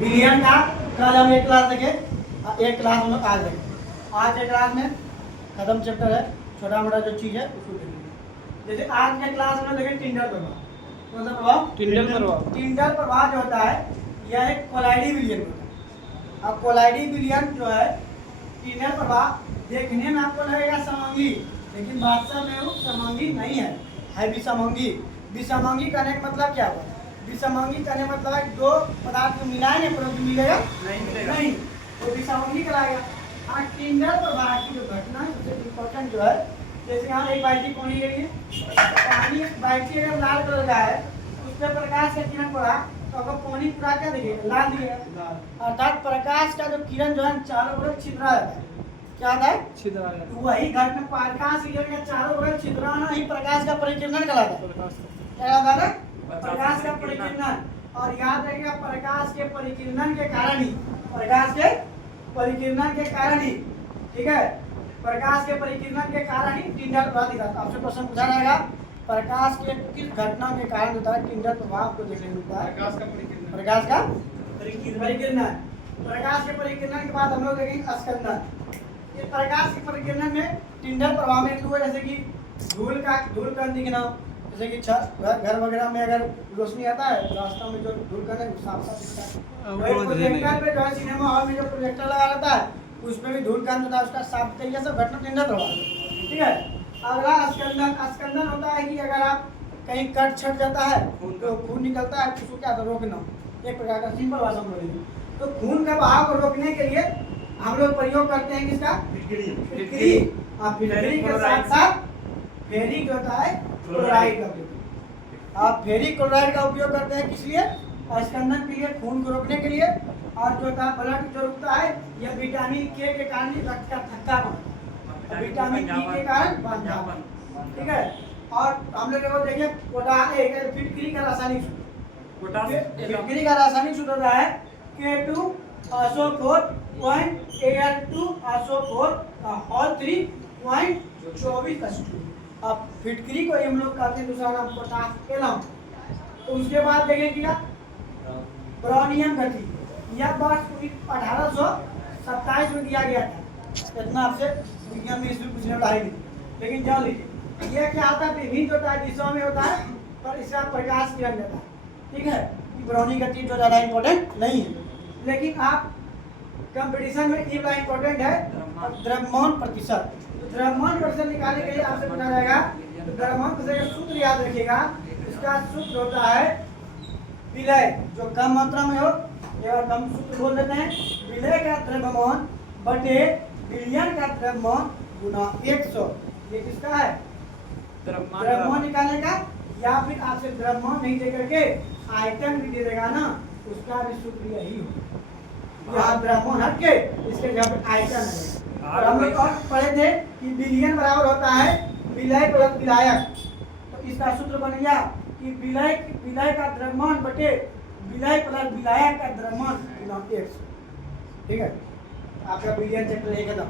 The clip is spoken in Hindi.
बिलियन का कल हम एक क्लास देखे, एक क्लास हम लोग आज देखें। आज के क्लास में खत्म चैप्टर है, छोटा मोटा जो चीज़ है उसको देखेंगे। जैसे आज के क्लास में देखें टिंडल प्रभाव। कौन सा प्रभाव? टिंडल प्रभाव। टिंडल प्रभाव जो होता है यह एक कोलाइडी विलियन होता है। अब कोलाइडी विलियन जो है टिंडल प्रभाव देखने में आपको लगेगा समंगी, लेकिन वास्तव में वो समंगी नहीं है विषमंगी। विषमंगी कहने का मतलब क्या हुआ? विषमंगी कहने का मतलब है दो पदार्थ को मिलाएंगे परंतु मिलेगा नहीं, तो विषमंगी कहलाएगा। हाँ, टिंडल प्रभाव की जो घटना है सबसे इम्पोर्टेंट जो है, जैसे यहाँ एक बाल्टी पानी गई है, पानी बाल्टी अगर लाल कलर का है उस पर प्रकाश का किरण पड़ा तो अगर पानी पूरा क्या दिखेगा? लाल दिखेगा। अर्थात प्रकाश का जो किरण जो है चारों तरफ छितरा जाता है। क्या होता है? छिद्रा। वही घटना प्रकाश किरण का चारों तरफ छितराना ही प्रकाश का परिकिरण कहलाता है। क्या कहलाता है? प्रकाश का परिकिरण। और याद रखिएगा प्रकाश के परिकिरण के कारण ही, प्रकाश के परिकिरण के कारण ही, ठीक है, प्रकाश के परिकिरण के कारण ही टिंडल प्रभाव दिखता है। आपसे प्रश्न पूछा जाएगा प्रकाश के किस घटना के कारण होता है टिंडल प्रभाव को देखने मिलता है? प्रकाश का परिकिरण। प्रकाश का परिकिरण। प्रकाश के परिकिरण के बाद हम लोग देखेंगे स्कंदन। ये प्रकाश के परिकिरण में टिंडल प्रभाव में हुआ, जैसे कि धूल कण दिखना, जैसे कि घर वगैरह में अगर रोशनी आता है तो रास्ता में जो धूल कण है वो साफ साफ दिखता है। वही प्रोजेक्टर पे जो है सिनेमा हॉल में जो प्रोजेक्टर लगा रहता है उसमें भी धूल कण होता है, उसका साफ दिखता है। ये सब घटना टिंडल प्रभाव, ठीक है। अगला स्कंदन। स्कंदन होता है कि अगर आप कहीं कट छट जाता है तो खून निकलता है, उसको क्या रोकना, एक प्रकार का सिंपल भाषा में बोलेंगे तो खून का बहाव को रोकने के लिए हम लोग प्रयोग करते हैं किसका? फिटकरी। आप फिटकरी के साथ साथ फेरिक होता है क्लोराइड का उपयोग। आप फेरिक क्लोराइड का उपयोग करते हैं किस लिए? स्कंदन के लिए, खून को रोकने के लिए। और जो था ब्लड जो रुकता है यह विटामिन के कारण रक्त का थक्का बनता है, विटामिन ई के कारण बनता है, ठीक है। और हम लोग को देखिए फिटकरी का रासायनिक सूत्र, फिटकरी का रासायनिक सूत्र होता है K2SO4 0.AR2 SO4 और 3.24 अब फिटकरी को हम लोग कहते हैं दूसरा नाम पोटास एलम। तो उसके बाद देखें क्या ब्राउनियम गति, यह वर्ष 1827 में दिया गया था। इतना आपसे विज्ञान में इसमें पूछने वाला है नहीं, लेकिन जान लीजिए यह क्या होता है विभिन्न होता है दिशाओं में होता है पर इसका प्रकाश किरण देता है, ठीक है। ब्राउनियम गति जो ज़्यादा इंपॉर्टेंट नहीं है, लेकिन आप कंपटीशन में ये बड़ा इंपॉर्टेंट है द्रव्यमान प्रतिशत। द्रव्यमान प्रतिशत निकालने के लिए आपसे पूछा जाएगा तो द्रव्यमान प्रतिशत का सूत्र याद रखिएगा। इसका सूत्र होता है विलय, जो कम मात्रा में हो या कम सूत्र बोल देते हैं, विलय का द्रव्यमान बटे विलयन का द्रव्यमान गुना 100। ये किसका है? द्रव्यमान निकालने का। या फिर आपसे द्रव्यमान नहीं दे करके आयतन भी दे देगा ना, उसका भी सूत्र यही हो। यहाँ द्रव्यमान हट के इसके जगह पे आयतन है। और हम लोग और पढ़े थे कि विलयन बराबर होता है विलय प्लस विलायक। तो इसका सूत्र बन गया कि विलय का द्रव्यमान बटे विलय प्लस विलायक का द्रव्यमान गुना 100, ठीक है। आपका विलयन चैप्टर 1 खत्म।